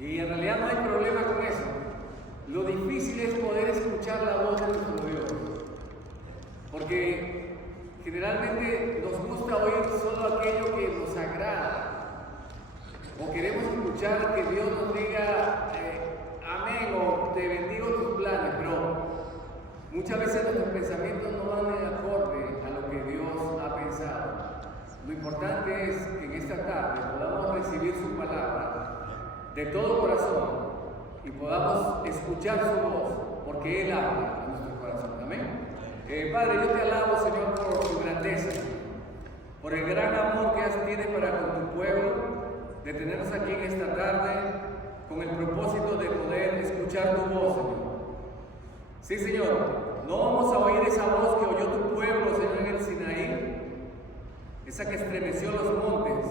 Y en realidad no hay problema con eso. Lo difícil es poder escuchar la voz de nuestro Dios. Porque generalmente nos gusta oír solo aquello que nos agrada. O queremos escuchar que Dios nos diga amén o te bendigo tus planes, pero muchas veces nuestros pensamientos no van de acorde a lo que Dios ha pensado. Lo importante es que en esta tarde podamos recibir su palabra de todo corazón y podamos escuchar su voz, porque Él habla a nuestro corazón. Amén. Padre, yo te alabo, Señor, por tu grandeza, por el gran amor que tienes para con tu pueblo, de tenernos aquí en esta tarde con el propósito de poder escuchar tu voz, Señor. Sí, Señor, no vamos a oír esa voz que oyó tu pueblo, Señor, en el Sinaí, esa que estremeció los montes,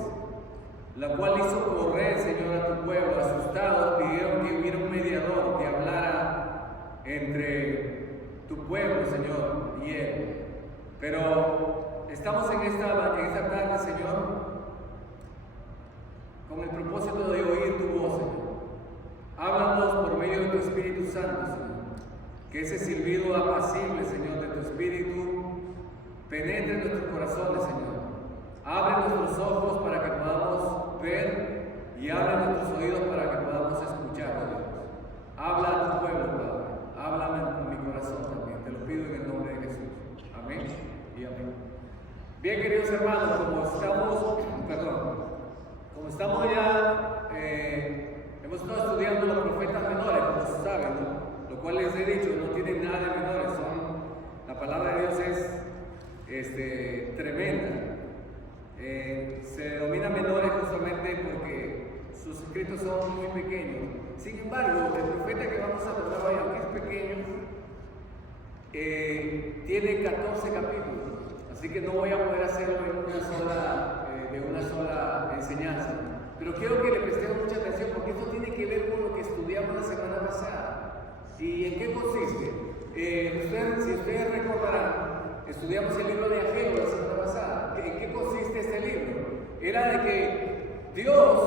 la cual hizo correr, Señor, a tu pueblo. Asustados pidieron que hubiera un mediador que hablara entre tu pueblo, Señor, y Él. Pero estamos en esta tarde, Señor, con el propósito de oír tu voz, Señor. Háblanos por medio de tu Espíritu Santo, Señor. Que ese silbido apacible, Señor, de tu Espíritu penetre en nuestros corazones, Señor. Abre nuestros ojos para que podamos ver y abre nuestros oídos para que podamos escuchar, Dios. Habla a tu pueblo, Padre. Háblame con mi corazón también. Te lo pido en el nombre de Jesús. Amén y amén. Bien, queridos hermanos, como estamos ya, hemos estado estudiando los profetas menores, como saben, ¿no? Lo cual les he dicho, no tienen nada de menores. La palabra de Dios es tremenda. Se denomina menores justamente porque sus escritos son muy pequeños. Sin embargo, el profeta que vamos a tratar hoy, aunque es pequeño, tiene 14 capítulos, así que no voy a poder hacerlo de una sola enseñanza. Pero quiero que le prestemos mucha atención porque esto tiene que ver con lo que estudiamos la semana pasada. ¿Y en qué consiste? Si ustedes recordarán, estudiamos el libro de Ageo la semana pasada. ¿En qué consiste este libro? Era de que Dios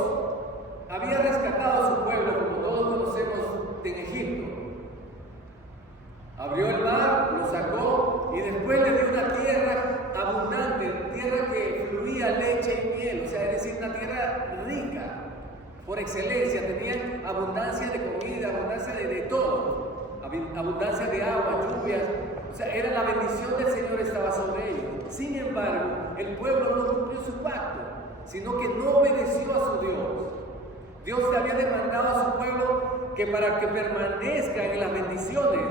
había rescatado a su pueblo, como todos conocemos, de Egipto. Abrió el mar, lo sacó y después le dio una tierra abundante, tierra que fluía leche y miel, o sea, es decir, una tierra rica por excelencia. Tenían abundancia de comida, abundancia de todo, abundancia de agua, lluvias. O sea, era la bendición del Señor estaba sobre ellos. Sin embargo, el pueblo no cumplió su pacto, sino que no obedeció a su Dios. Dios le había demandado a su pueblo que para que permanezcan en las bendiciones,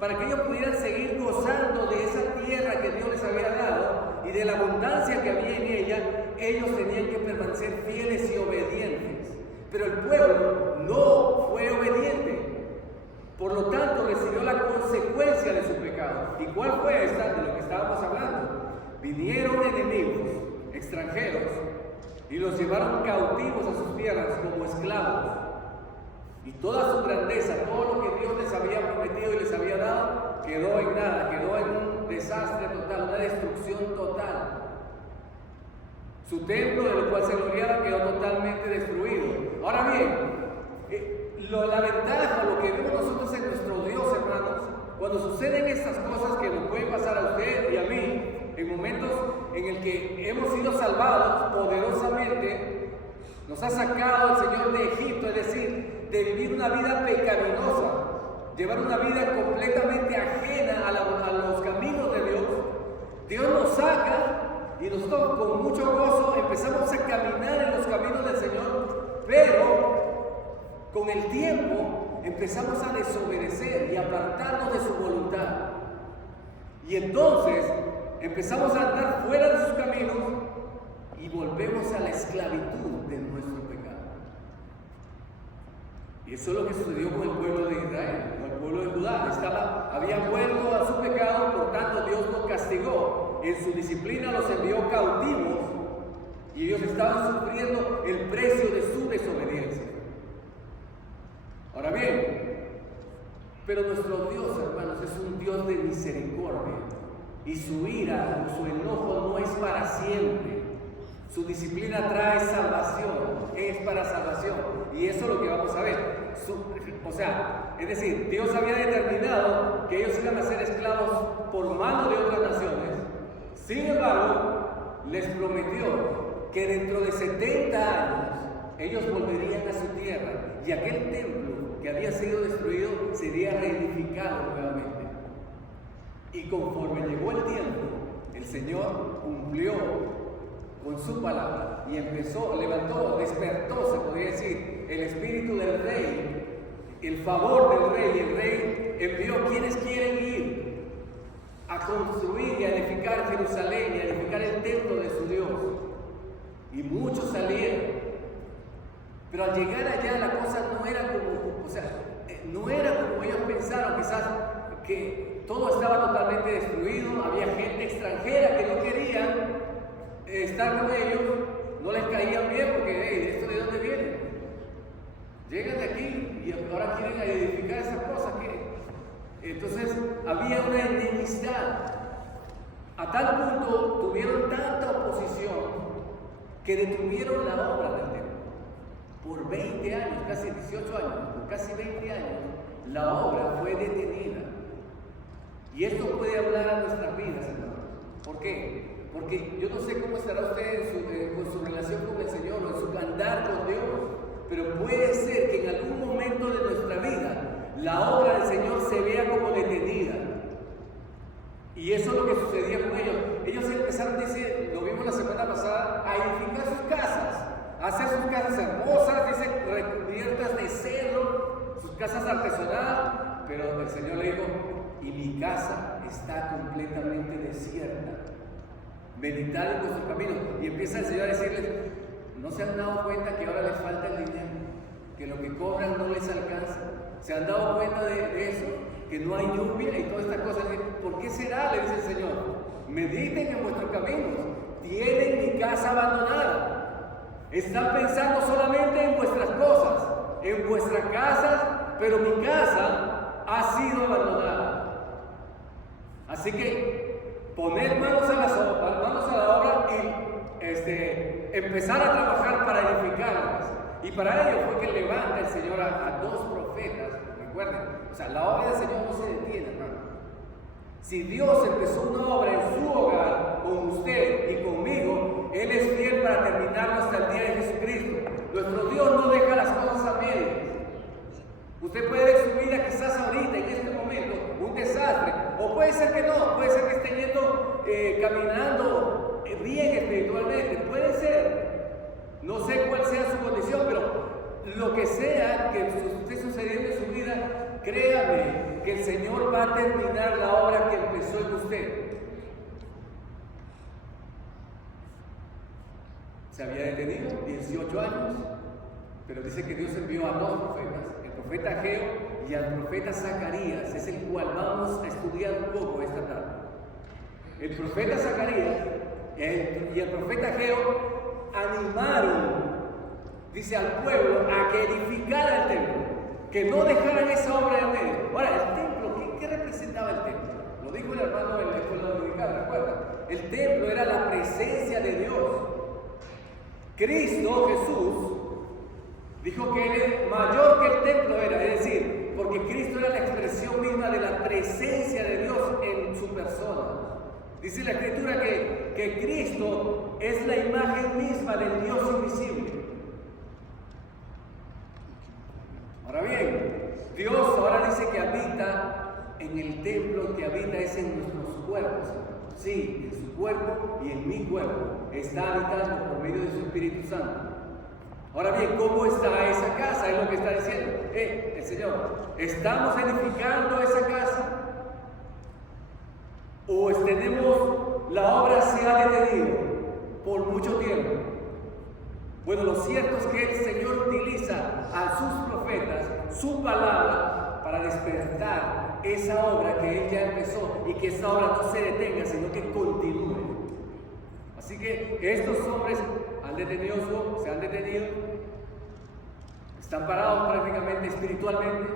para que ellos pudieran seguir gozando de esa tierra que Dios les había dado y de la abundancia que había en ella, ellos tenían que permanecer fieles y obedientes. Pero el pueblo no fue obediente. Por lo tanto, recibió la consecuencia de su pecado. ¿Y cuál fue esta de lo que estábamos hablando? Vinieron enemigos extranjeros y los llevaron cautivos a sus tierras como esclavos. Y toda su grandeza, todo lo que Dios les había prometido y les había dado, quedó en nada, quedó en un desastre total, una destrucción total. Su templo, de lo cual se gloriaba, quedó totalmente destruido. Ahora bien, la ventaja, lo que vemos nosotros en nuestro Dios, hermanos, cuando suceden estas cosas que nos pueden pasar a usted y a mí, en momentos en el que hemos sido salvados poderosamente, nos ha sacado el Señor de Egipto, es decir, de vivir una vida pecaminosa, llevar una vida completamente ajena a los caminos de Dios. Dios nos saca y nosotros con mucho gozo empezamos a caminar en los caminos del Señor, pero con el tiempo empezamos a desobedecer y apartarnos de su voluntad. Y entonces empezamos a andar fuera de sus caminos y volvemos a la esclavitud de nuestro pecado. Y eso es lo que sucedió con el pueblo de Israel, con el pueblo de Judá. Había vuelto a su pecado, por tanto Dios los castigó. En su disciplina los envió cautivos y ellos estaban sufriendo el precio de su desobediencia. Ahora bien, pero nuestro Dios, hermanos, es un Dios de misericordia y su ira o su enojo no es para siempre. Su disciplina trae salvación, es para salvación. Y eso es lo que vamos a ver. Es decir, Dios había determinado que ellos iban a ser esclavos por mano de otras naciones. Sin embargo, les prometió que dentro de 70 años ellos volverían a su tierra y aquel templo que había sido destruido sería reedificado nuevamente. Y conforme llegó el tiempo, el Señor cumplió con su palabra y levantó, despertó, se podría decir, el espíritu del rey, el favor del rey. El rey envió quienes quieren ir a construir y a edificar Jerusalén y a edificar el templo de su Dios. Y muchos salieron. Pero al llegar allá la cosa no era como ellos pensaron, quizás que todo estaba totalmente destruido, había gente extranjera que no quería estar con ellos, no les caían bien porque, ¿esto de dónde viene? Llegan de aquí y ahora quieren edificar esas cosas. Entonces había una enemistad. A tal punto tuvieron tanta oposición que detuvieron la obra del templo. Por 20 años, casi 18 años, por casi 20 años, la obra fue detenida. Y esto puede hablar a nuestras vidas, hermanos. ¿Por qué? Porque yo no sé cómo estará usted con su relación con el Señor o en su andar con Dios, pero puede ser que en algún momento de nuestra vida la obra del Señor se vea como detenida. Y eso es lo que sucedía con ellos. Ellos empezaron, dice, lo vimos la semana pasada, a edificar sus casas, a hacer sus casas hermosas, dice, recubiertas de cedro, sus casas artesonadas, pero el Señor le dijo, y mi casa está completamente desierta. Meditad en vuestro camino. Y empieza el Señor a decirles, ¿no se han dado cuenta que ahora les falta el dinero? Que lo que cobran no les alcanza. ¿Se han dado cuenta de eso? Que no hay lluvia y todas estas cosas. ¿Por qué será? Le dice el Señor. Mediten en vuestros caminos. Tienen mi casa abandonada. Están pensando solamente en vuestras cosas, en vuestras casas, pero mi casa ha sido abandonada. Así que poner manos a la obra y empezar a trabajar para edificarlas. Y para ello fue que levanta el Señor a dos profetas. Recuerden, la obra del Señor no se detiene, hermano. Si Dios empezó una obra en su hogar, con usted y conmigo, Él es fiel para terminarlo hasta el día de Jesucristo. Nuestro Dios no deja las cosas a medias. Usted puede ver su vida quizás ahorita, en este momento, un desastre. O puede ser que no, puede ser que esté yendo, caminando bien espiritualmente. Puede ser. No sé cuál sea su condición, pero lo que sea que esté sucediendo en su vida, créame que el Señor va a terminar la obra que empezó en usted. Se había detenido 18 años, pero dice que Dios envió a dos profetas, el profeta Ageo y al profeta Zacarías, es el cual vamos a estudiar un poco esta tarde. El profeta Zacarías y el profeta Ageo animaron, dice, al pueblo a que edificara el templo, que no dejaran esa obra en medio. Ahora, el templo, ¿qué representaba el templo? Lo dijo el hermano en la escuela dominical, ¿recuerdan? El templo era la presencia de Dios. Cristo Jesús dijo que Él es mayor que el templo era, es decir, porque Cristo era la expresión misma de la presencia de Dios en su persona. Dice la Escritura que Cristo es la imagen misma del Dios invisible. Ahora bien, Dios ahora dice que habita en el templo, que habita es en nuestros cuerpos. Sí, en su cuerpo y en mi cuerpo está habitando por medio de su Espíritu Santo. Ahora bien, ¿cómo está esa casa? Es lo que está diciendo el Señor. ¿Estamos edificando esa casa? ¿O la obra se ha detenido por mucho tiempo? Bueno, lo cierto es que el Señor utiliza a sus profetas, su palabra, para despertar esa obra que Él ya empezó y que esa obra no se detenga, sino que continúe. Así que estos hombres se han detenido, están parados prácticamente espiritualmente,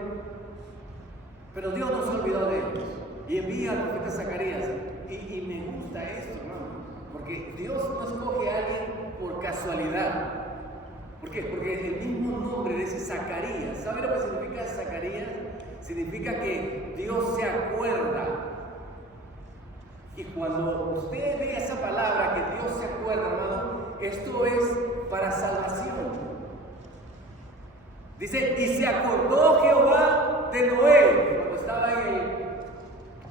pero Dios no se olvidó de ellos y envía al profeta Zacarías. Y me gusta esto, hermano. Porque Dios no escoge a alguien por casualidad. ¿Por qué? Porque el mismo nombre de ese Zacarías, ¿sabe lo que significa Zacarías? Significa que Dios se acuerda. Y cuando usted ve esa palabra, que Dios se acuerda, hermano, esto es para salvación. Dice, y se acordó Jehová de Noé cuando estaba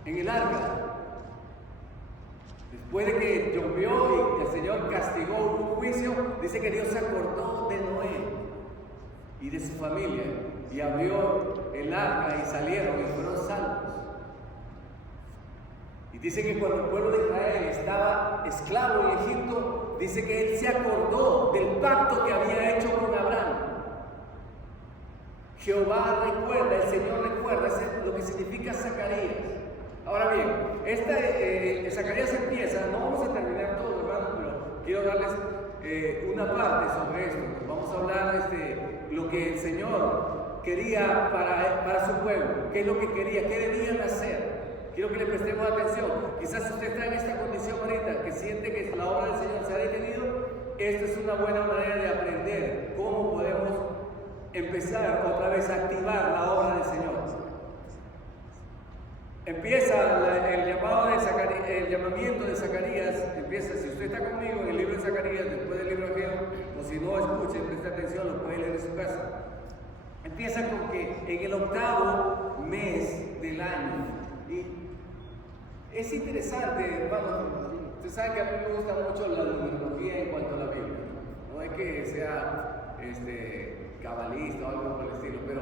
en el arca. Después de que llovió y el Señor castigó un juicio, dice que Dios se acordó de Noé y de su familia y abrió el arca y salieron y fueron salvos. Y dice que cuando el pueblo de Israel estaba esclavo en Egipto, dice que él se acordó del pacto que había hecho con Abraham. Jehová recuerda, el Señor recuerda, eso es lo que significa Zacarías. Ahora bien, Zacarías empieza, no vamos a terminar todo, hermano, pero quiero darles una parte sobre esto. Vamos a hablar de lo que el Señor quería para su pueblo, qué es lo que quería, qué debían hacer. Quiero que le prestemos atención. Quizás usted está en esta condición ahorita, que siente que la obra del Señor se ha detenido. Esta es una buena manera de aprender cómo podemos empezar otra vez a activar la obra del Señor. Empieza el llamamiento de Zacarías. Empieza, si usted está conmigo en el libro de Zacarías, después del libro de Ageo, o si no, escuchen, presta atención, lo puede leer en su casa. Empieza con que en el 8º mes del año, y es interesante, hermano, usted sabe que a mí me gusta mucho la numerología en cuanto a la Biblia. No es que sea cabalista o algo por el estilo, pero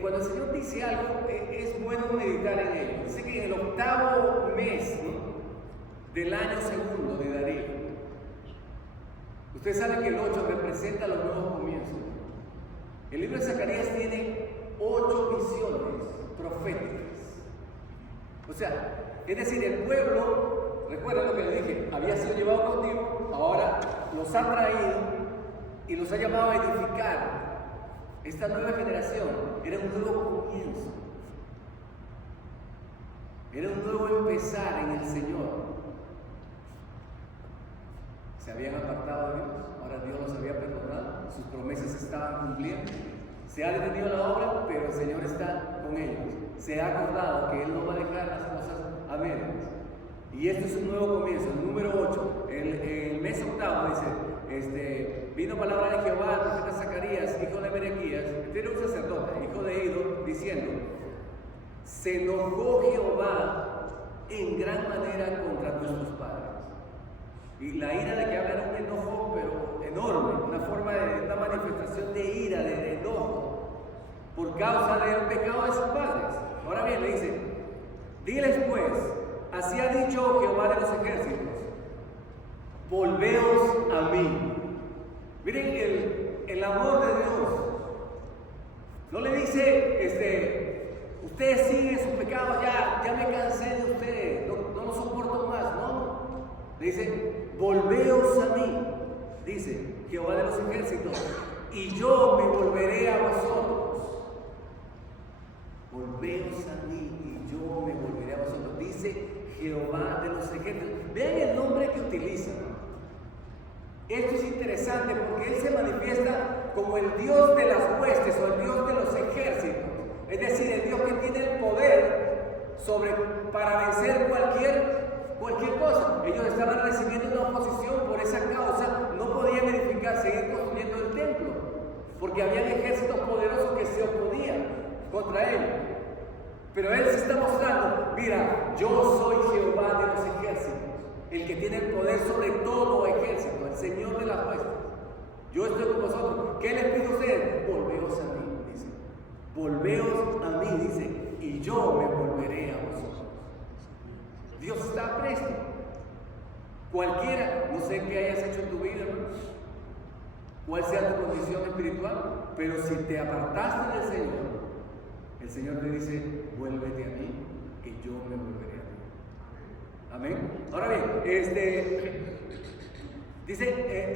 cuando el Señor dice algo, es bueno meditar en ello. Dice que en el 8º mes, ¿no?, del año segundo de Darío. Usted sabe que el 8 representa los nuevos comienzos. El libro de Zacarías tiene 8 visiones proféticas. O sea, es decir, el pueblo, recuerden lo que le dije, había sido llevado cautivo, ahora los ha traído y los ha llamado a edificar. Esta nueva generación era un nuevo comienzo, era un nuevo empezar en el Señor. Se habían apartado de Dios, ahora Dios los había perdonado, sus promesas se estaban cumpliendo. Se ha detenido la obra, pero el Señor está con ellos. Se ha acordado que Él no va a dejar las cosas a medias. Y este es un nuevo comienzo, el número 8, el mes 8º, dice, vino palabra de Jehová al profeta Zacarías, hijo de Berequías, este era un sacerdote, hijo de Ido, diciendo, se enojó Jehová en gran manera contra nuestros padres. Y la ira de que habla era un enojo, pero enorme, una manifestación de ira, de enojo, por causa del pecado de sus padres. Ahora bien, le dice, diles pues, así ha dicho Jehová de los ejércitos, volveos a mí. Miren el amor de Dios. No le dice, ustedes siguen sus pecados, ya me cansé de ustedes, no los soporto más, no. Le dice, volveos a mí, dice Jehová de los ejércitos, y yo me volveré a vosotros. Volveos a mí, y yo me volveré a vosotros, dice Jehová de los ejércitos. Vean el nombre que utiliza. Esto es interesante porque Él se manifiesta como el Dios de las huestes o el Dios de los ejércitos. Es decir, el Dios que tiene el poder para vencer cualquier cosa. Ellos estaban recibiendo una oposición por esa causa, no podían seguir construyendo el templo, porque habían ejércitos poderosos que se oponían contra él. Pero Él se está mostrando, mira, yo soy Jehová de los ejércitos, el que tiene el poder sobre todo ejército, el Señor de las huestes. Yo estoy con vosotros. ¿Qué les pido a ustedes? Volveos a mí, dice. Volveos a mí, dice, y yo me volveré a vosotros. Dios está presto. Cualquiera, no sé qué hayas hecho en tu vida, hermano, cuál sea tu condición espiritual, pero si te apartaste del Señor, el Señor te dice, vuélvete a mí, que yo me volveré a ti. Amén. Ahora bien, dice,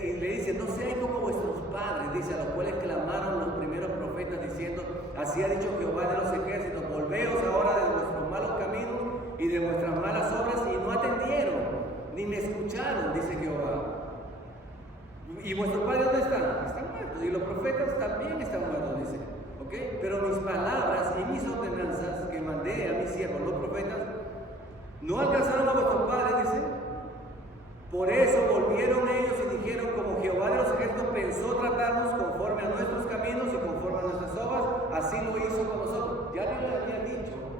y le dice, no seáis como vuestros padres, dice, a los cuales clamaron los primeros profetas diciendo, así ha dicho Jehová de los ejércitos, volveos ahora de vuestros malos caminos y de vuestras malas obras, y no atendieron, ni me escucharon, dice Jehová. ¿Y vuestros padres dónde están? Están muertos. Y los profetas también están muertos, dice. ¿Okay? Pero mis palabras y mis ordenanzas que mandé a mis siervos, los profetas, no alcanzaron a vuestros padres, dice. Por eso volvieron ellos y dijeron, como Jehová de los ejércitos pensó tratarnos conforme a nuestros caminos y conforme a nuestras obras, así lo hizo con nosotros. Ya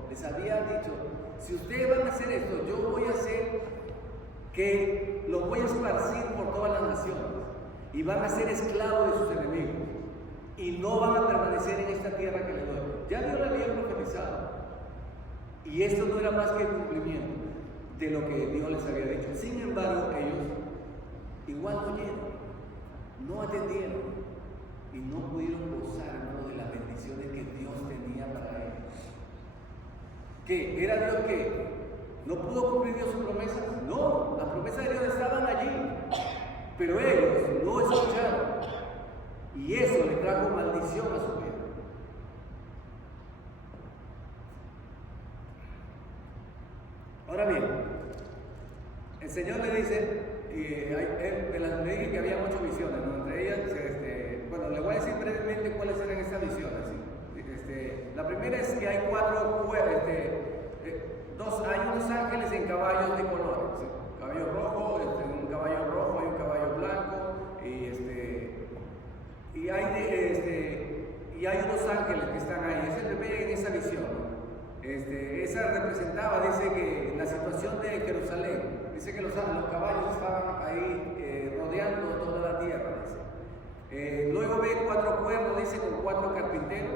les había dicho, si ustedes van a hacer esto, yo voy a hacer que los voy a esparcir por todas las naciones y van a ser esclavos de sus enemigos y no van a permanecer en esta tierra que les doy. Ya Dios le había profetizado y esto no era más que el cumplimiento de lo que Dios les había dicho. Sin embargo, ellos igual no oyeron, no atendieron y no pudieron gozar, hermano, de las bendiciones que Dios tenía para ellos. ¿Qué? ¿Era Dios que no pudo cumplir Dios sus promesas? No, las promesas de Dios estaban allí, pero ellos no escucharon y eso le trajo maldición a su vida. Ahora bien, el Señor le dice, le dije que había muchas visiones, ¿no? Entre ellas, bueno, le voy a decir brevemente cuáles eran estas visiones. ¿Sí? La primera es que hay dos ángeles en caballos de colores, ¿sí? Caballo rojo, un caballo rojo y un caballo blanco, y hay unos ángeles que están ahí. Eso se ve en esa visión. Esa representaba, dice que la situación de Jerusalén, dice que los caballos estaban ahí rodeando toda la tierra, dice. Luego ve 4 cuernos, dice, con 4 carpinteros,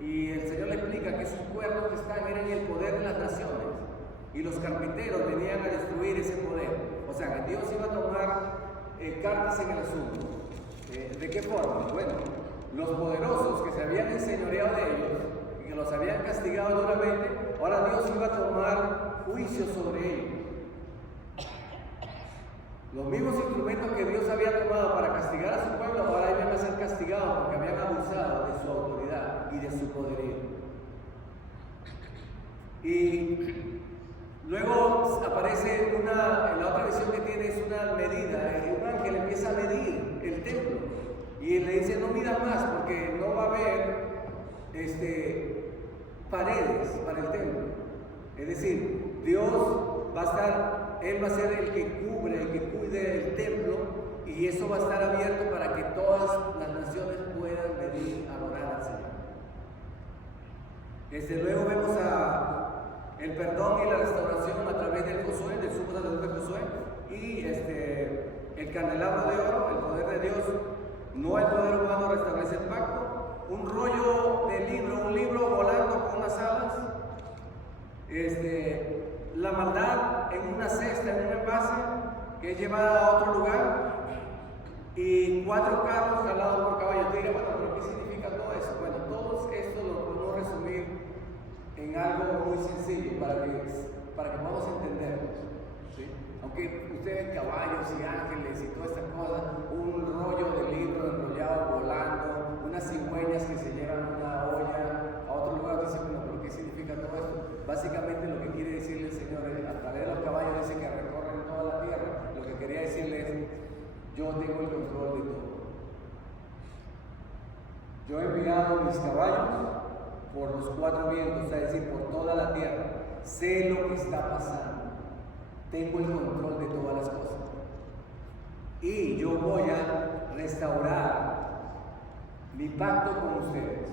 y el Señor le explica que esos cuernos que están eran el poder de las naciones, y los carpinteros venían a destruir ese poder. O sea, que Dios iba a tomar cartas en el asunto. ¿De qué forma? Bueno, los poderosos que se habían enseñoreado de ellos, que los habían castigado duramente, ahora Dios iba a tomar juicio sobre ellos. Los mismos instrumentos que Dios había tomado para castigar a su pueblo, ahora iban a ser castigados porque habían abusado de su autoridad y de su poderío. Y luego aparece en la otra visión que tiene es una medida, un ángel empieza a medir el templo y le dice, no midas más porque no va a haber paredes para el templo. Es decir, Dios va a estar, Él va a ser el que cubre, el que cuide el templo, y eso va a estar abierto para que todas las naciones puedan venir a adorar al Señor. Luego vemos el perdón y la restauración a través del Josué, del sumo sacerdote Josué, y el candelabro de oro, el poder de Dios, no el poder humano, restablece el pacto. Un rollo de libro, un libro volando con unas alas, la maldad en una cesta, en un envase, que es llevada a otro lugar, y 4 carros jalados por caballos. Te diré, bueno, ¿pero qué significa todo eso? Bueno, todo esto lo podemos resumir en algo muy sencillo para que podamos entenderlo. ¿Sí? Aunque ustedes caballos y ángeles y todas estas cosas, un rollo de libro enrollado volando, unas cigüeñas que se llevan una olla a otro lugar, dicen, bueno, ¿pero qué significa todo esto? Básicamente lo que quiere decirle el Señor es, a través de los caballos dice que recorren toda la tierra, lo que quería decirle es, yo tengo el control de todo. Yo he enviado mis caballos por los 4 vientos, es decir, por toda la tierra. Sé lo que está pasando. Tengo el control de todas las cosas. Y yo voy a restaurar mi pacto con ustedes.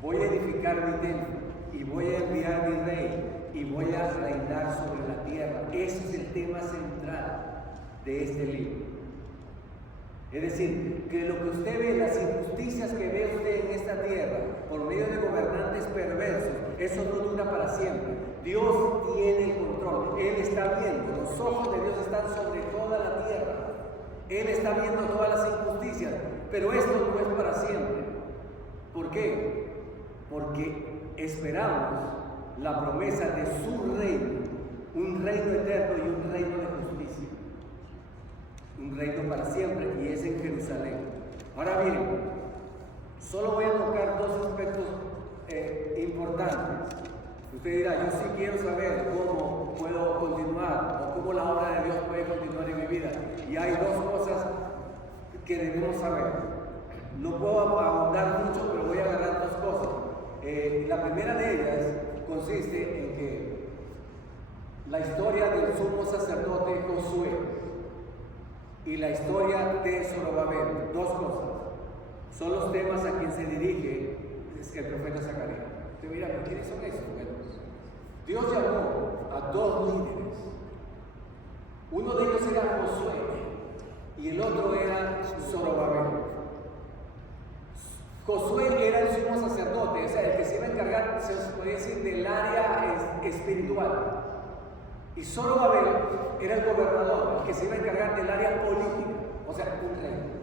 Voy a edificar mi templo y voy a enviar mi rey y voy a reinar sobre la tierra. Ese es el tema central de este libro. Es decir, que lo que usted ve, las injusticias que ve usted en esta tierra, por medio de gobernantes perversos, eso no dura para siempre. Dios tiene el control, Él está viendo, los ojos de Dios están sobre toda la tierra. Él está viendo todas las injusticias, pero esto no es para siempre. ¿Por qué? Porque esperamos la promesa de su reino, un reino eterno y un reino de justicia. Un reino para siempre, y es en Jerusalén. Ahora bien, solo voy a tocar 2 aspectos importantes. Usted dirá, yo sí quiero saber cómo puedo continuar o cómo la obra de Dios y hay dos cosas que debemos saber. No puedo ahondar mucho, pero voy a agarrar dos cosas. La primera de ellas consiste en que la historia del sumo sacerdote Josué y la historia de Zorobabel, dos cosas, son los temas a quien se dirige el profeta Zacarías. Usted mira, ¿quiénes son esos? Bueno, Dios llamó a dos líderes. Uno de ellos era Josué y el otro era Zorobabel. Josué era el sumo sacerdote, o sea, el que se iba a encargar, se podría decir, del área espiritual. Y Zorobabel era el gobernador, el que se iba a encargar del área política, o sea, un reino.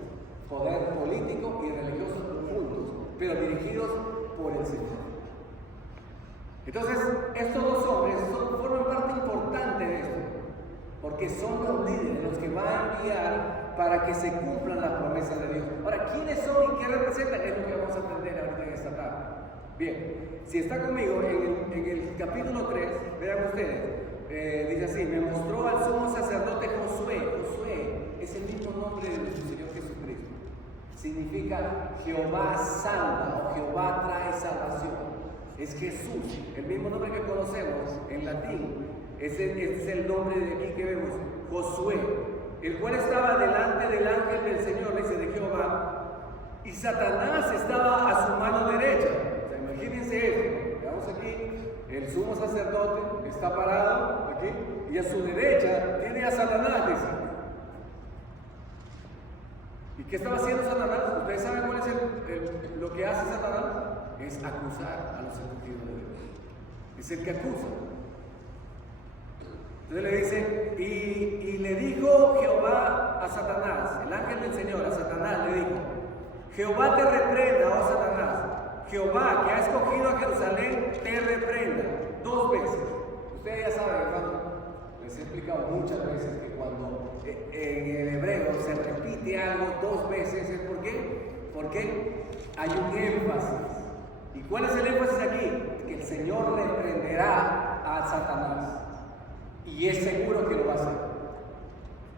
Poder político y religioso juntos, pero dirigidos por el Señor. Entonces, estos dos hombres forman parte importante de esto, porque son los líderes los que van a enviar para que se cumplan las promesas de Dios. Ahora, ¿quiénes son y qué representan? Es lo que vamos a aprender ahorita en esta tarde. Bien, si está conmigo en el capítulo 3, vean ustedes, dice así: me mostró al sumo sacerdote Josué. Josué es el mismo nombre de nuestro Señor Jesucristo. Significa Jehová salva o Jehová trae salvación. Es Jesús, el mismo nombre que conocemos en latín. Este es el nombre de aquí que vemos, Josué, el cual estaba delante del ángel del Señor, dice, de Jehová, y Satanás estaba a su mano derecha. O sea, imagínense esto, veamos aquí, el sumo sacerdote está parado aquí, y a su derecha tiene a Satanás, dice. ¿Y qué estaba haciendo Satanás? ¿Ustedes saben cuál es lo que hace Satanás? Es acusar a los escogidos de Dios. Es el que acusa. Entonces le dice, y le dijo Jehová a Satanás, el ángel del Señor a Satanás le dijo: Jehová te reprenda, oh Satanás, Jehová que ha escogido a Jerusalén te reprenda. Dos veces. Ustedes ya saben, hermano, les he explicado muchas veces que cuando en el hebreo se repite algo dos veces, ¿es por qué? Porque hay un énfasis. ¿Y cuál es el énfasis aquí? Que el Señor reprenderá a Satanás. Y es seguro que lo va a hacer.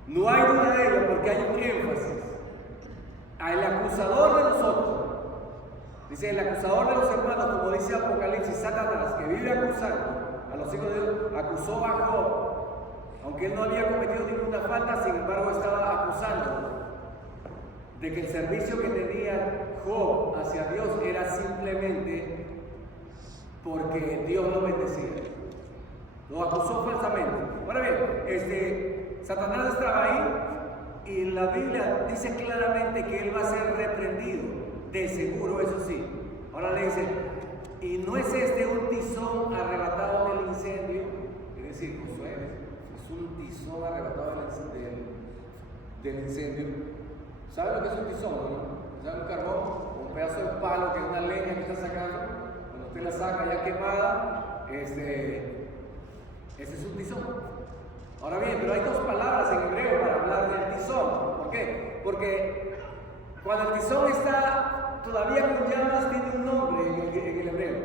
No hay duda de ello, porque hay un énfasis. Al acusador de nosotros, dice el acusador de los hermanos, como dice Apocalipsis, Satanás, que vive acusando a los hijos de Dios, acusó a Job, aunque él no había cometido ninguna falta, sin embargo estaba acusando de que el servicio que tenía Job hacia Dios era simplemente porque Dios lo bendecía. Lo acusó falsamente. Ahora bien, Satanás estaba ahí y la Biblia dice claramente que él va a ser reprendido, de seguro, eso sí. Ahora le dice, y no es un tizón arrebatado del incendio, es decir, Josué es un tizón arrebatado del incendio. ¿Saben lo que es un tizón? ¿No? ¿Saben un carbón? Un pedazo de palo que es una leña que está sacando. Cuando usted la saca ya quemada, ese es un tizón. Ahora bien, pero hay dos palabras en hebreo para hablar del tizón. ¿Por qué? Porque cuando el tizón está todavía con llamas, tiene un nombre en el hebreo.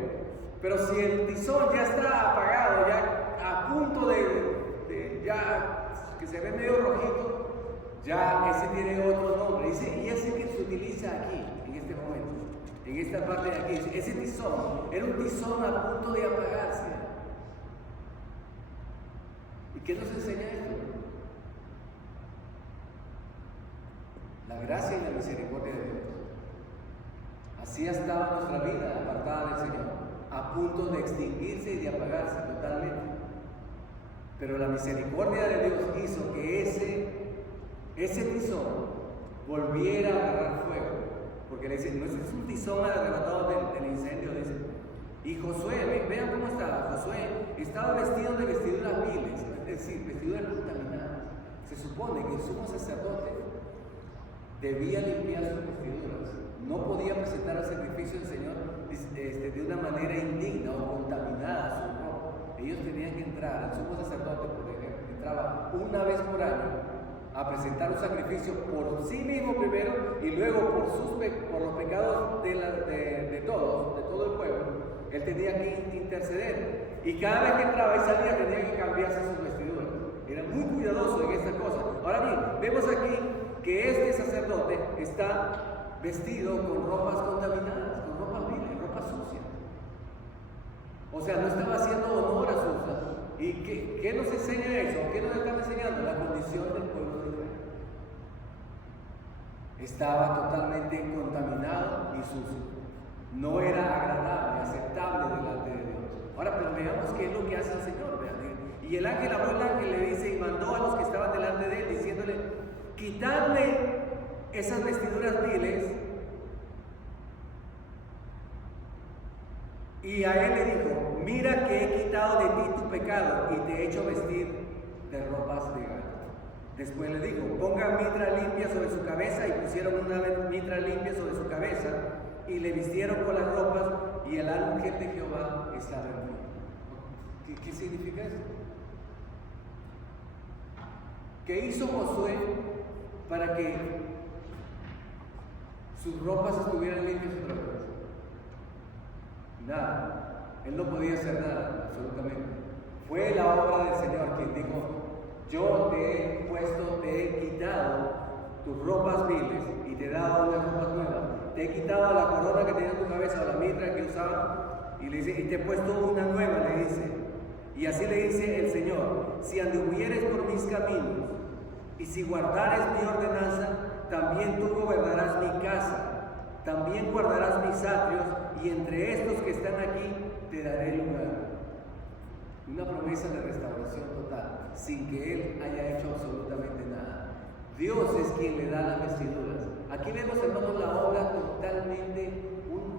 Pero si el tizón ya está apagado, ya a punto de ya que se ve medio rojito, ya ese tiene otro nombre. Y ese que se utiliza aquí, en este momento, en esta parte de aquí, ese tizón era un tizón a punto de apagarse. ¿Y qué nos enseña esto? La gracia y la misericordia de Dios. Así estaba nuestra vida apartada del Señor, a punto de extinguirse y de apagarse totalmente. Pero la misericordia de Dios hizo que ese tizón volviera a agarrar fuego. Porque le dice, no es un tizón arrebatado del incendio, dice. Y Josué, vean cómo estaba. Josué estaba vestido de vestiduras viles, es decir, vestiduras contaminadas. Se supone que el sumo sacerdote debía limpiar sus vestiduras. No podía presentar el sacrificio del Señor de una manera indigna o contaminada su ropa. Ellos tenían que entrar, el sumo sacerdote, por ejemplo, entraba una vez por año a presentar un sacrificio por sí mismo primero y luego por los pecados de todo el pueblo. Él tenía que interceder y cada vez que entraba y salía tenía que cambiarse sus vestiduras. Eran muy cuidadoso en esta cosa. Ahora bien, vemos aquí que este sacerdote está vestido con ropas contaminadas, con ropa vil, ropa sucia. O sea, no estaba haciendo honor a su santo. ¿Y qué nos enseña eso? ¿Qué nos está enseñando? La condición del pueblo de Israel. Estaba totalmente contaminado y sucio. No era agradable, aceptable delante de Dios. Ahora, pero veamos qué es lo que hace el Señor. Vean. Y el ángel habló, el ángel le dice, y mandó a los que estaban delante de él, diciéndole: quitadle esas vestiduras viles. Y a él le dijo: mira que he quitado de ti tu pecado y te he hecho vestir de ropas de gala. Después le dijo: ponga mitra limpia sobre su cabeza, y pusieron una mitra limpia sobre su cabeza y le vistieron con las ropas, y el ángel de Jehová estaba en mí. ¿Qué significa eso? ¿Qué hizo Josué para que sus ropas estuvieran limpias otra vez? Nada. Él no podía hacer nada, absolutamente. Fue la obra del Señor quien dijo: yo te he puesto, te he quitado tus ropas viles y te he dado unas ropas nuevas. Te he quitado la corona que tenía en tu cabeza, o la mitra que usaba, y le dice, y te he puesto una nueva, le dice. Y así le dice el Señor: si anduvieres por mis caminos y si guardares mi ordenanza, también tú gobernarás mi casa, también guardarás mis atrios, y entre estos que están aquí te daré lugar. Una promesa de restauración total, sin que él haya hecho absolutamente nada. Dios es quien le da las vestiduras. Aquí vemos, hermanos, la obra totalmente,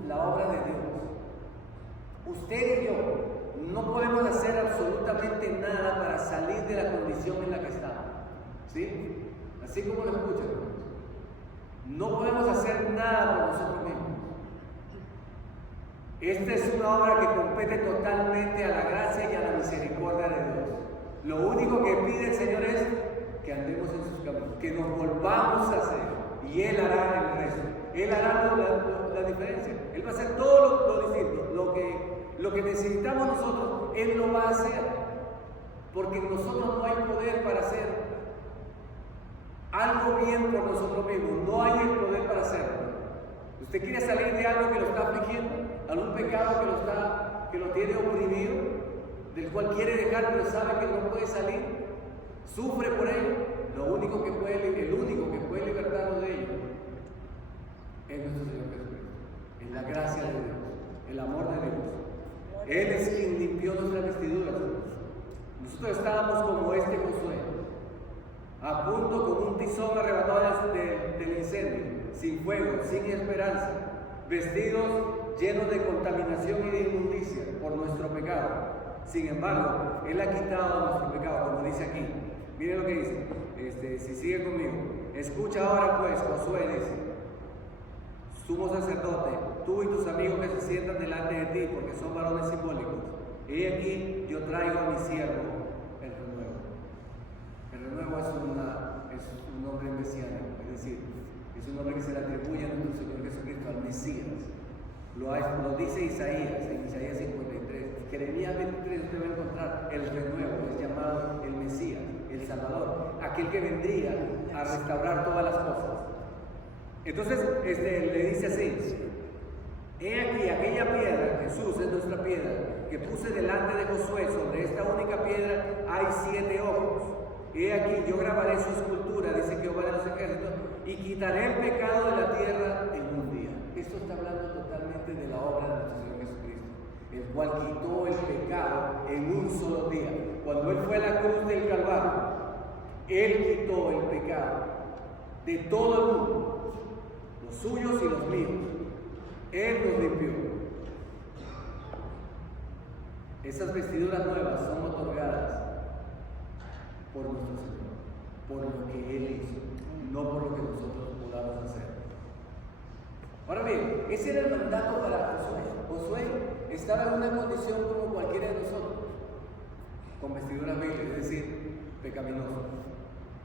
la obra de Dios. Usted y yo no podemos hacer absolutamente nada para salir de la condición en la que estamos. ¿Sí? Así como lo escuchan. No podemos hacer nada por nosotros mismos. Esta es una obra que compete totalmente a la gracia y a la misericordia de Dios. Lo único que pide el Señor es que andemos en sus caminos, que nos volvamos a hacer, y Él hará el resto. Él hará la diferencia. Él va a hacer todo lo distinto. Lo que necesitamos nosotros, Él lo va a hacer, porque en nosotros no hay poder para hacer algo bien por nosotros mismos. No hay el poder para hacerlo. Usted quiere salir de algo que lo está afligiendo, algún pecado que lo tiene oprimido, del cual quiere dejar, pero sabe que no puede salir, sufre por ello. El único que puede libertarlo de ello es nuestro Señor Jesucristo. Es la gracia de Dios, el amor de Dios. Él es quien limpió nuestras vestiduras. Nosotros estábamos como este Josué, a punto con un tizón arrebatado del incendio, sin fuego, sin esperanza, vestidos llenos de contaminación y de inmundicia por nuestro pecado. Sin embargo, Él ha quitado nuestro pecado, como dice aquí. Miren lo que dice, si sigue conmigo. Escucha ahora pues, Josué dice: sumo sacerdote, tú y tus amigos que se sientan delante de ti, porque son varones simbólicos. He aquí, yo traigo a mi siervo, el renuevo. El renuevo es un nombre mesiánico, es decir, es un nombre que se le atribuye a nuestro Señor Jesucristo, al Mesías. Lo dice Isaías, en Isaías 53. Jeremías 23 usted va a encontrar el renuevo, es llamado el Mesías, el Salvador, aquel que vendría a restaurar todas las cosas. Entonces le dice así: he aquí aquella piedra, Jesús es nuestra piedra, que puse delante de Josué. Sobre esta única piedra hay 7 ojos. He aquí yo grabaré su escultura, dice Jehová de los ejércitos, y quitaré el pecado de la tierra en un día. Esto está hablando totalmente de la obra de nuestro Señor Jesucristo, el cual quitó el pecado en un solo día. Cuando Él fue a la cruz del Calvario, Él quitó el pecado de todo el mundo, los suyos y los míos. Él nos limpió. Esas vestiduras nuevas son otorgadas por nuestro Señor, por lo que Él hizo, no por lo que nosotros podamos hacer. Ahora bien, ese era el mandato para Josué. Josué estaba en una condición como cualquiera de nosotros, con vestiduras viles, es decir, pecaminoso.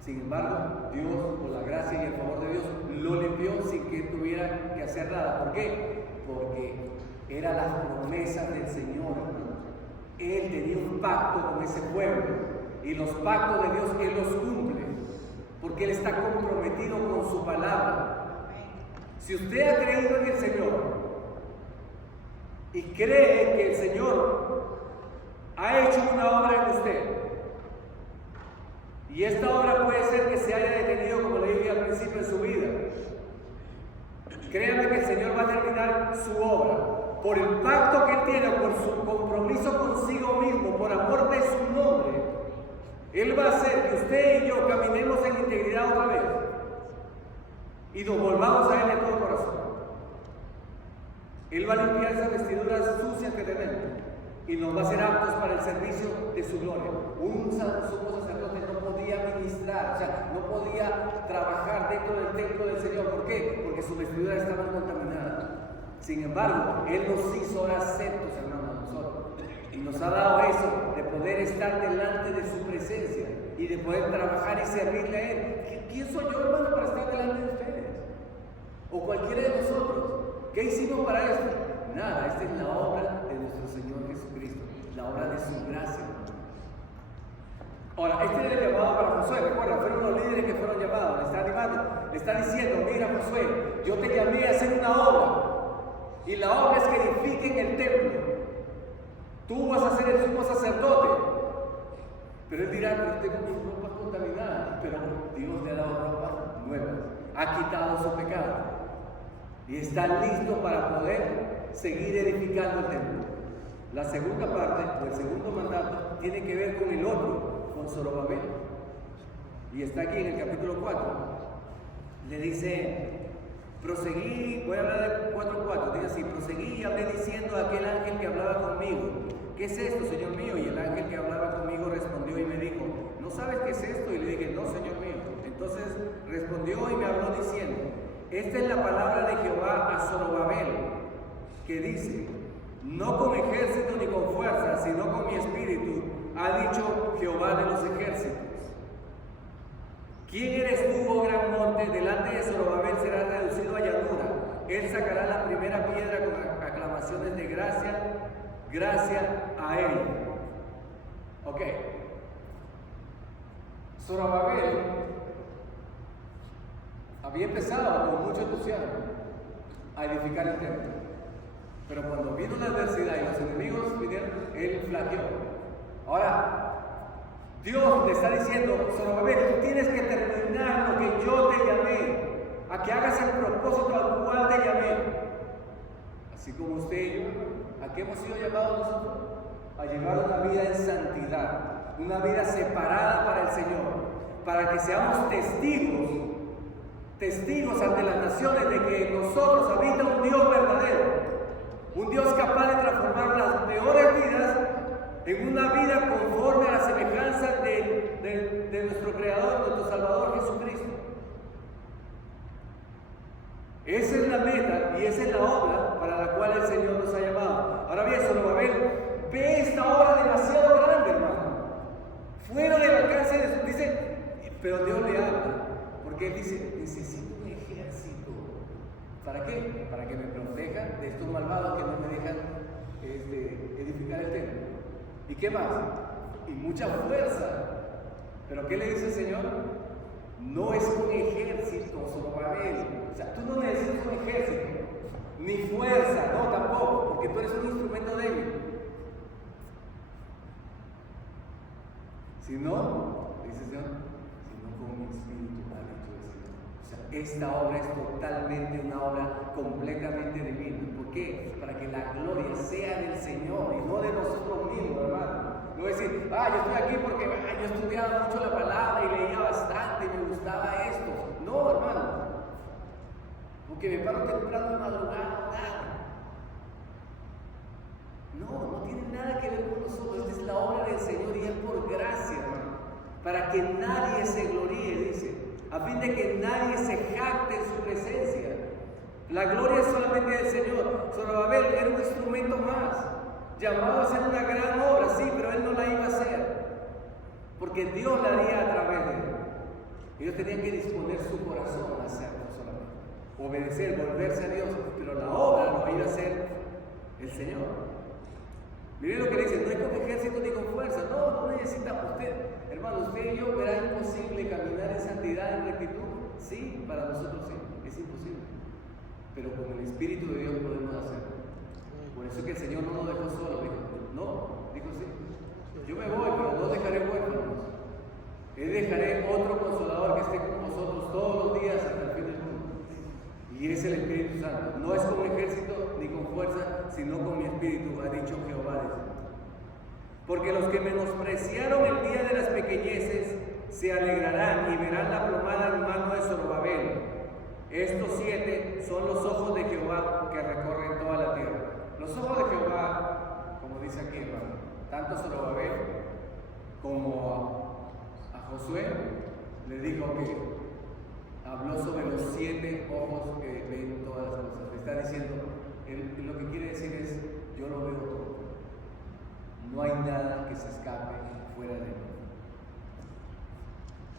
Sin embargo, Dios, por la gracia y el favor de Dios, lo limpió sin que tuviera que hacer nada. ¿Por qué? Porque eran las promesas del Señor, hermanos. Él tenía un pacto con ese pueblo. Y los pactos de Dios Él los cumple, porque Él está comprometido con su palabra. Si usted ha creído en el Señor y cree que el Señor ha hecho una obra en usted, y esta obra puede ser que se haya detenido, como le dije al principio, en su vida, créame que el Señor va a terminar su obra por el pacto que Él tiene, por su compromiso consigo mismo, por amor de su nombre. Él va a hacer que usted y yo caminemos en integridad otra vez y nos volvamos a Él de todo corazón. Él va a limpiar esas vestiduras sucias que tenemos y nos va a hacer aptos para el servicio de su gloria. Un sumo sacerdote no podía ministrar, o sea, no podía trabajar dentro del templo del Señor. ¿Por qué? Porque sus vestiduras estaban contaminadas. Sin embargo, Él nos hizo ahora aceptos, hermanos, a nosotros. Y nos ha dado eso, de poder estar delante de su presencia y de poder trabajar y servirle a Él. ¿Quién soy yo, hermano, para estar delante de ustedes? O cualquiera de nosotros. ¿Qué hicimos para esto? Nada, esta es la obra de nuestro Señor Jesucristo, la obra de su gracia. Ahora, este era el llamado para Josué. Recuerda, fueron los líderes que fueron llamados. Le está animando, le está diciendo: mira, Josué, yo te llamé a hacer una obra, y la obra es que edifiquen el templo. Tú vas a ser el sumo sacerdote. Pero él dirá: pero tengo mis ropas contaminadas. Pero Dios le ha dado ropas nuevas, ha quitado su pecado y está listo para poder seguir edificando el templo. La segunda parte, o el segundo mandato, tiene que ver con el otro, con Zorobabel. Y está aquí en el capítulo 4. Le dice: proseguí, voy a hablar del 4:4, dice así: proseguí y hablé diciendo a aquel ángel que hablaba conmigo: ¿qué es esto, Señor mío? Y el ángel que hablaba conmigo respondió y me dijo: ¿no sabes qué es esto? Y le dije: no, Señor mío. Entonces respondió y me habló diciendo: esta es la palabra de Jehová a Zorobabel, que dice: no con ejército ni con fuerza, sino con mi espíritu, ha dicho Jehová de los ejércitos. ¿Quién eres tú, oh gran monte? Delante de Zorobabel será reducido a llanura. Él sacará la primera piedra con aclamaciones de gracia, gracia a él. Ok. Zorobabel había empezado con mucho entusiasmo a edificar el templo, pero cuando vino la adversidad y los enemigos vinieron, él flaqueó. Ahora, Dios le está diciendo: Zorobabel, tú tienes que terminar lo que yo te llamé, a que hagas el propósito al cual te llamé. Así como usted y yo, ¿a qué hemos sido llamados nosotros? A llevar una vida en santidad, una vida separada para el Señor, para que seamos testigos ante las naciones de que en nosotros habita un Dios verdadero, un Dios capaz de transformar las peores vidas en una vida conforme a la semejanza de nuestro Creador, nuestro Salvador Jesucristo. Esa es la meta y esa es la obra para la cual el Señor nos ha llamado. Ahora bien, Zorobabel ve esta obra demasiado grande, hermano, fuera del alcance de su... Dice, pero Dios le habla, porque Él dice: necesito un ejército. ¿Para qué? Para que me proteja de estos malvados que no me dejan edificar el templo. ¿Y qué más? Y mucha fuerza. ¿Pero qué le dice el Señor? No es un ejército, Zorobabel. O sea, tú no necesitas un ejército, ni fuerza, no, tampoco, porque tú eres un instrumento débil. Si no, dice el Señor, sino con mi espíritu, ha dicho el Señor. O sea, esta obra es totalmente una obra completamente divina. ¿Por qué? Para que la gloria sea del Señor y no de nosotros mismos, hermano. No decir: yo estoy aquí porque yo estudiaba mucho la palabra y leía bastante y me gustaba esto. No, hermano. Porque me paro temprano de madrugada. No tiene nada que ver con nosotros. Esta es la obra del Señor y es por gracia, hermano. Para que nadie se gloríe, dice, a fin de que nadie se jacte en su presencia. La gloria es solamente del Señor. Zorobabel era un instrumento más, llamado a hacer una gran obra, sí, pero él no la iba a hacer, porque Dios la haría a través de él. Ellos tenían que disponer su corazón a hacerlo solamente, obedecer, volverse a Dios, pero la obra lo iba a hacer el Señor. Miren lo que dice, no es con ejército ni con fuerza, no necesita usted, hermano, usted y yo verá imposible caminar en santidad, en rectitud. Sí, para nosotros sí, es imposible. Pero con el Espíritu de Dios podemos hacerlo. Por eso es que el Señor no nos dejó solos, dijo sí. Yo me voy, pero no dejaré huérfanos. Dejaré otro consolador que esté con vosotros todos los días hasta el fin del mundo. Y es el Espíritu Santo. No es con ejército ni con fuerza, sino con mi Espíritu, ha dicho Jehová. Porque los que menospreciaron el día de las pequeñeces se alegrarán y verán la plomada en mano de Zorobabel. Estos 7 son los ojos de Jehová que recorren toda la tierra. Los ojos de Jehová, como dice aquí, hermano, tanto a Zorobabel como a Josué, le dijo que habló sobre los 7 ojos que ven todas las cosas. Le está diciendo, lo que quiere decir es, yo lo veo todo. No hay nada que se escape fuera de mí.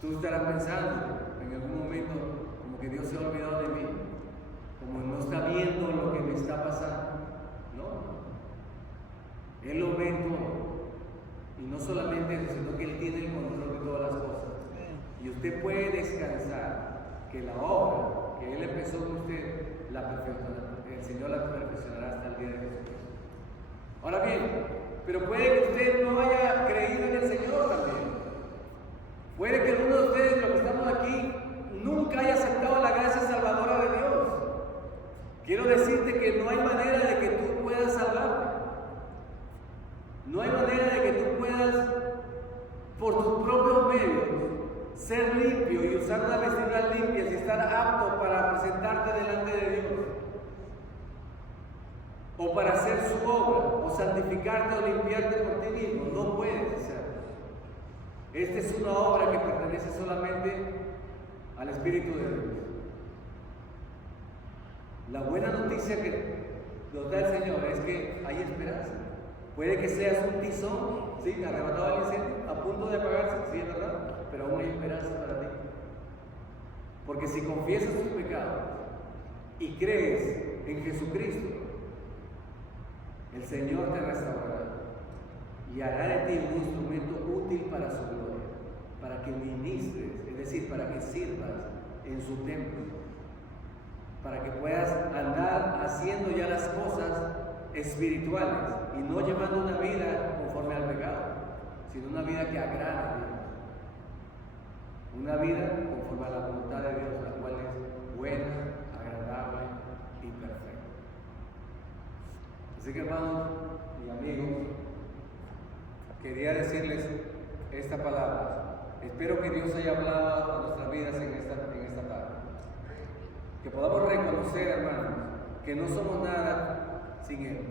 Tú estarás pensando en algún momento como que Dios se ha olvidado de mí, como no está viendo lo que me está pasando. No, Él lo ve todo. Y no solamente eso, sino que Él tiene el control de todas las cosas. Y usted puede descansar que la obra que Él empezó con usted, el Señor la perfeccionará hasta el día de Jesucristo. Ahora bien, pero puede que usted no haya creído en el Señor también. Puede que alguno de ustedes, los que estamos aquí, nunca haya aceptado la gracia salvadora de Dios. Quiero decirte que no hay manera de que tú puedas salvarte. No hay manera de que tú puedas, por tus propios medios, ser limpio y usar una vestidura limpia y estar apto para presentarte delante de Dios. O para hacer su obra, o santificarte o limpiarte por ti mismo. No puedes hacerlo. Esta es una obra que pertenece solamente al Espíritu de Dios. La buena noticia que nos da el Señor es que hay esperanza. Puede que seas un tizón, ¿sí?, arrebatado al incendio, a punto de apagarse, sí, es verdad, pero aún hay esperanza para ti. Porque si confiesas tus pecados y crees en Jesucristo, el Señor te restaurará y hará de ti un instrumento útil para su gloria, para que ministres, es decir, para que sirvas en su templo, para que puedas andar haciendo ya las cosas espirituales y no llevando una vida conforme al pecado, sino una vida que agrada a Dios, una vida conforme a la voluntad de Dios, la cual es buena, agradable y perfecta. Así que, hermanos y amigos, quería decirles esta palabra. Espero que Dios haya hablado a nuestras vidas en esta tarde. Que podamos reconocer, hermanos, que no somos nada sin Él.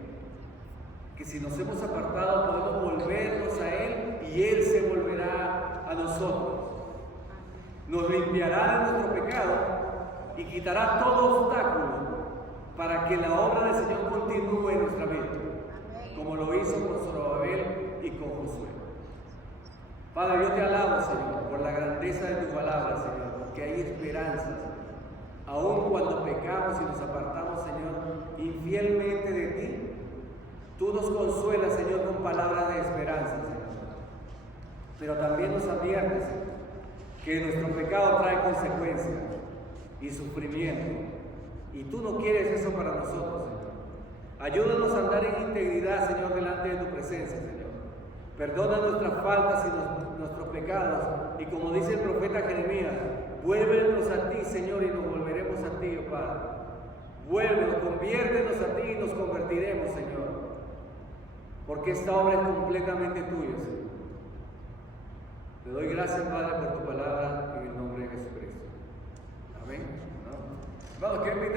Que si nos hemos apartado podemos volvernos a Él y Él se volverá a nosotros. Nos limpiará de nuestro pecado y quitará todo obstáculo para que la obra del Señor continúe en nuestra vida, como lo hizo con Zorobabel y con Josué. Padre, yo te alabo, Señor, por la grandeza de tu palabra, Señor, porque hay esperanza, aun cuando pecamos y nos apartamos, Señor, infielmente de ti. Tú nos consuelas, Señor, con palabras de esperanza, Señor. Pero también nos adviertes, Señor, que nuestro pecado trae consecuencias y sufrimiento. Y tú no quieres eso para nosotros, Señor. Ayúdanos a andar en integridad, Señor, delante de tu presencia, Señor. Perdona nuestras faltas y nuestros pecados. Y como dice el profeta Jeremías, vuélvenos a ti, Señor, y nos volveremos a ti, oh Padre. Vuélvenos, conviértenos a ti y nos convertiremos, Señor. Porque esta obra es completamente tuya, Señor. Te doy gracias, Padre, por tu palabra en el nombre de Jesucristo. Amén. Vamos, que